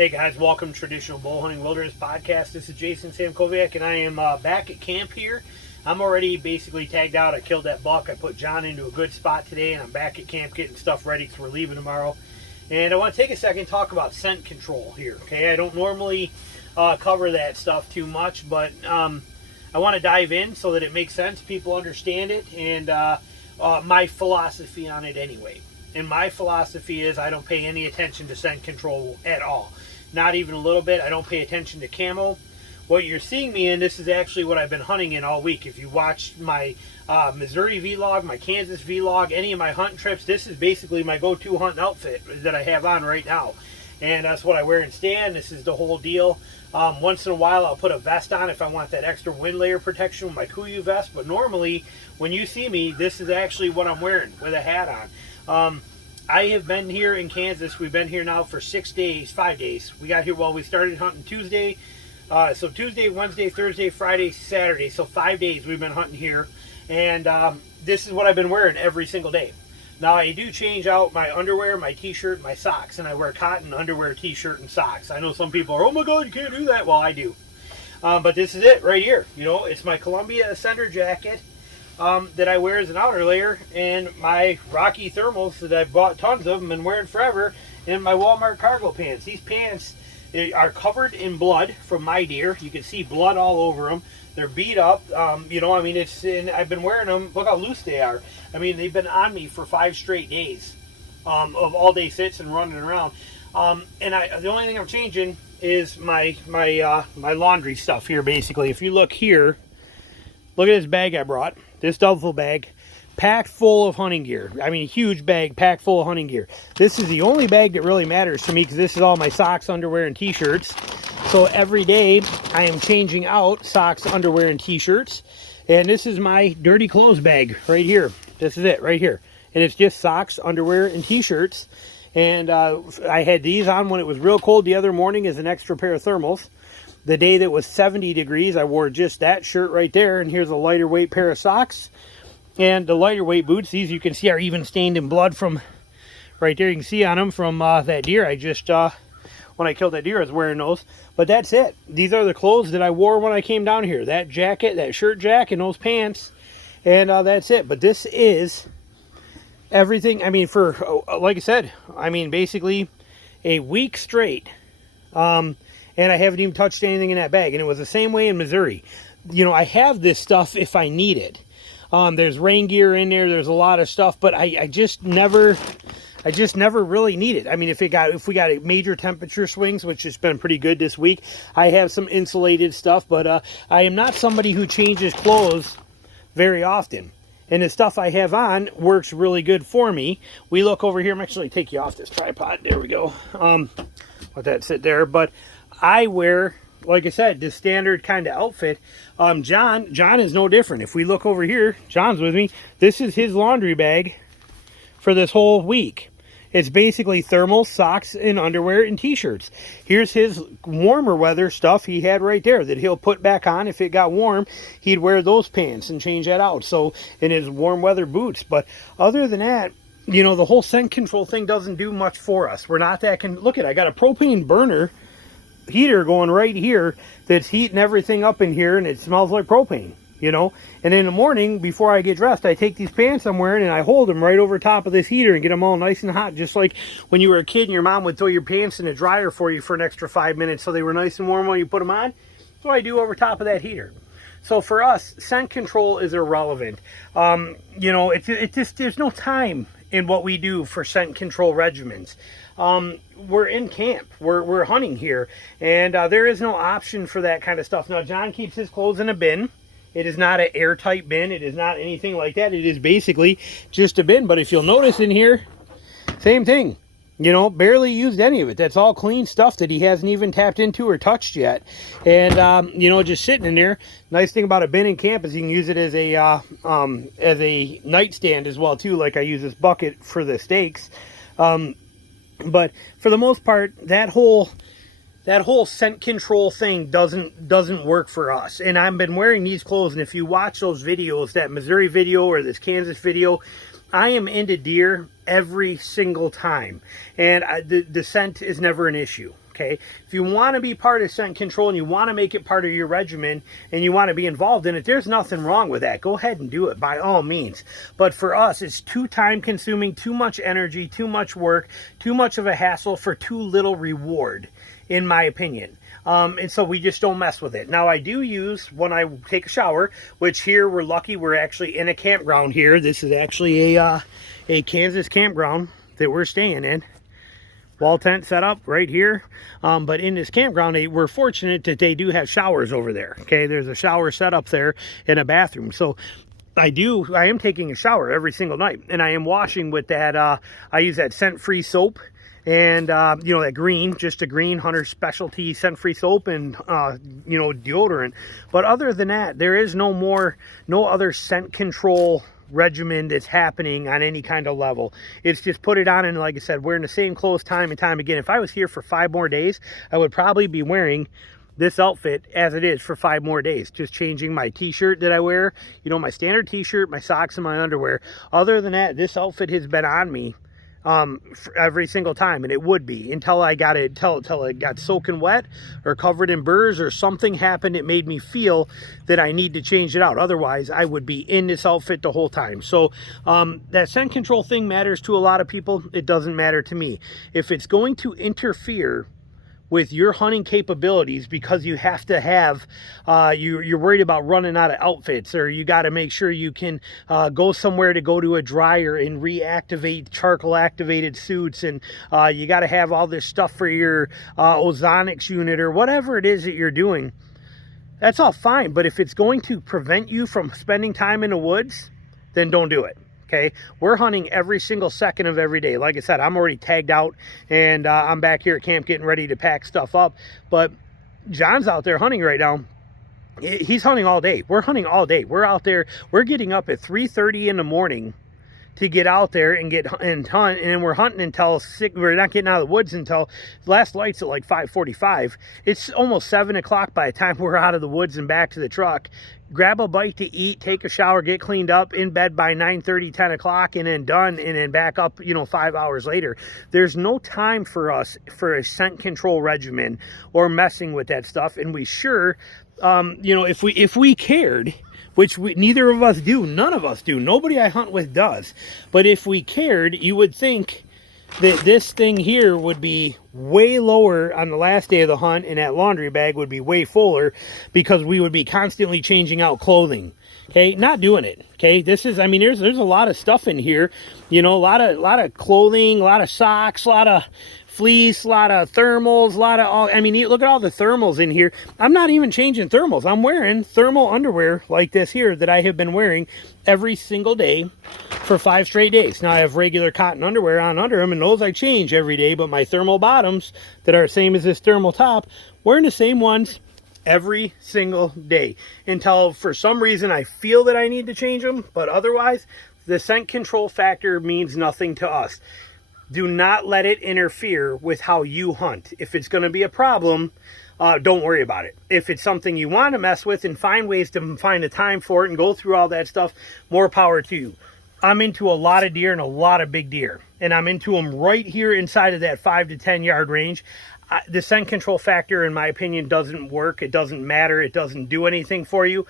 Hey guys, welcome to Traditional Bow Hunting Wilderness Podcast. This is Jason Samkoviak, and I am back at camp here. I'm already basically tagged out. I killed that buck. I put John into a good spot today, and I'm back at camp getting stuff ready because we're leaving tomorrow. And I want to take a second and talk about scent control here. Okay, I don't normally cover that stuff too much, but I want to dive in so that it makes sense, people understand it, and my philosophy on it anyway. And my philosophy is I don't pay any attention to scent control at all. Not even a little bit. I don't pay attention to camo. What you're seeing me in, this is actually what I've been hunting in all week. If you watch my Missouri vlog, my Kansas vlog, any of my hunting trips, this is basically my go-to hunting outfit that I have on right now. And that's what I wear and stand. This is the whole deal. Once in a while, I'll put a vest on if I want that extra wind layer protection with my Kuiu vest. But normally, when you see me, this is actually what I'm wearing with a hat on. I have been here in Kansas. We've been here now for 5 days. We got here, well, we started hunting Tuesday. So Tuesday, Wednesday, Thursday, Friday, Saturday. So 5 days we've been hunting here. And this is what I've been wearing every single day. Now, I do change out my underwear, my t-shirt, my socks. And I wear cotton underwear, t-shirt, and socks. I know some people are, oh my God, you can't do that. Well, I do. But this is it right here. You know, it's my Columbia Ascender jacket. That I wear as an outer layer, and my Rocky thermals that I've bought tons of and been wearing forever, and my Walmart cargo pants. These pants are covered in blood from my deer. You can see blood all over them. They're beat up. You know, I mean, I've been wearing them. Look how loose they are. I mean, they've been on me for 5 straight days of all day sits and running around. And the only thing I'm changing is my laundry stuff here. Basically, if you look here, look at this bag I brought. This duffel bag, packed full of hunting gear. I mean, huge bag, packed full of hunting gear. This is the only bag that really matters to me because this is all my socks, underwear, and t-shirts. So every day, I am changing out socks, underwear, and t-shirts. And this is my dirty clothes bag right here. This is it right here. And it's just socks, underwear, and t-shirts. And I had these on when it was real cold the other morning as an extra pair of thermals. The day that was 70 degrees, I wore just that shirt right there. And here's a lighter weight pair of socks. And the lighter weight boots, these you can see are even stained in blood from right there. You can see on them from that deer. I just, when I killed that deer, I was wearing those. But that's it. These are the clothes that I wore when I came down here. That jacket, that shirt jack, and those pants. And that's it. But this is everything. I mean, for, like I said, I mean, basically a week straight. And I haven't even touched anything in that bag. And it was the same way in Missouri. You know, I have this stuff if I need it. There's rain gear in there. There's a lot of stuff. But I just never really need it. I mean, if we got major temperature swings, which has been pretty good this week, I have some insulated stuff. But I am not somebody who changes clothes very often. And the stuff I have on works really good for me. We look over here. I'm actually going to take you off this tripod. There we go. Let that sit there. But I wear, like I said, the standard kind of outfit. John is no different. If we look over here, John's with me. This is his laundry bag for this whole week. It's basically thermals, socks, and underwear and t-shirts. Here's his warmer weather stuff he had right there that he'll put back on. If it got warm, he'd wear those pants and change that out. So, in his warm weather boots. But other than that, you know, the whole scent control thing doesn't do much for us. We're not that look at, I got a propane burner heater going right here that's heating everything up in here, and it smells like propane, you know. And in the morning before I get dressed, I take these pants I'm wearing and I hold them right over top of this heater and get them all nice and hot, just like when you were a kid and your mom would throw your pants in the dryer for you for an extra 5 minutes so they were nice and warm when you put them on. That's what I do over top of that heater. So for us, scent control is irrelevant. You know, it's just, there's no time in what we do for scent control regimens. We're in camp, we're hunting here, and there is no option for that kind of stuff. Now, John keeps his clothes in a bin. It is not an airtight bin. It is not anything like that. It is basically just a bin. But if you'll notice in here, same thing. You know, barely used any of it. That's all clean stuff that he hasn't even tapped into or touched yet. And, you know, just sitting in there. Nice thing about a bin in camp is you can use it as a nightstand as well, too. Like I use this bucket for the steaks. But for the most part, that whole scent control thing doesn't work for us. And I've been wearing these clothes, and if you watch those videos, that Missouri video or this Kansas video, I am into deer every single time, and the scent is never an issue. okay? If you want to be part of scent control and you want to make it part of your regimen and you want to be involved in it, there's nothing wrong with that. Go ahead and do it by all means. But for us, it's too time consuming, too much energy, too much work, too much of a hassle for too little reward, in my opinion. And so we just don't mess with it. Now, I do use, when I take a shower, which here we're lucky, we're actually in a campground here. This is actually a Kansas campground that we're staying in. Wall tent set up right here. But in this campground, we're fortunate that they do have showers over there. Okay, there's a shower set up there and a bathroom. So I am taking a shower every single night, and I am washing with that, I use that scent-free soap. And, you know, that green, just a green Hunter Specialty scent-free soap and, you know, deodorant. But other than that, there is no other scent control regimen that's happening on any kind of level. It's just put it on, and like I said, wearing the same clothes time and time again. If I was here for 5 more days, I would probably be wearing this outfit as it is for 5 more days. Just changing my t-shirt that I wear, you know, my standard t-shirt, my socks, and my underwear. Other than that, this outfit has been on me every single time, and it would be until I got it, until it got soaking wet or covered in burrs or something happened. It made me feel that I need to change it out. Otherwise, I would be in this outfit the whole time. So that scent control thing matters to a lot of people. It doesn't matter to me. If it's going to interfere with your hunting capabilities because you have to have, you're worried about running out of outfits, or you got to make sure you can go somewhere to go to a dryer and reactivate charcoal activated suits, and you got to have all this stuff for your ozonics unit or whatever it is that you're doing, that's all fine. But if it's going to prevent you from spending time in the woods, then don't do it. Okay, we're hunting every single second of every day. Like I said, I'm already tagged out, and I'm back here at camp getting ready to pack stuff up. But John's out there hunting right now. He's hunting all day. We're hunting all day. We're out there. We're getting up at 3:30 in the morning to get out there and hunt, and then we're hunting until 6. We're not getting out of the woods until last light's at like 5:45. It's almost 7 o'clock by the time we're out of the woods and back to the truck. Grab a bite to eat, take a shower, get cleaned up, in bed by 9:30, 10 o'clock, and then done, and then back up, you know, 5 hours later. There's no time for us for a scent control regimen or messing with that stuff. And we sure, you know, if we cared, which neither of us do, none of us do, nobody I hunt with does, but if we cared, you would think that this thing here would be way lower on the last day of the hunt, and that laundry bag would be way fuller because we would be constantly changing out clothing. Okay, not doing it. Okay, this is, I mean, there's a lot of stuff in here, you know, a lot of clothing, a lot of socks, a lot of fleece, a lot of thermals, a lot of all, I mean, look at all the thermals in here. I'm not even changing thermals. I'm wearing thermal underwear like this here that I have been wearing every single day for 5 straight days. Now I have regular cotton underwear on under them, and those I change every day, but my thermal bottoms that are the same as this thermal top, wearing the same ones every single day until for some reason I feel that I need to change them. But otherwise, the scent control factor means nothing to us. Do not let it interfere with how you hunt. If it's going to be a problem, don't worry about it. If it's something you want to mess with and find ways to find the time for it and go through all that stuff, more power to you. I'm into a lot of deer and a lot of big deer, and I'm into them right here inside of that 5 to 10 yard range. The scent control factor, in my opinion, doesn't work. It doesn't matter. It doesn't do anything for you.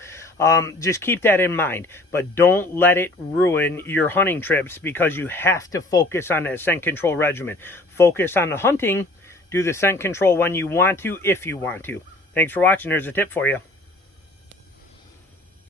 Just keep that in mind. But don't let it ruin your hunting trips because you have to focus on that scent control regimen. Focus on the hunting. Do the scent control when you want to, if you want to. Thanks for watching. There's a tip for you.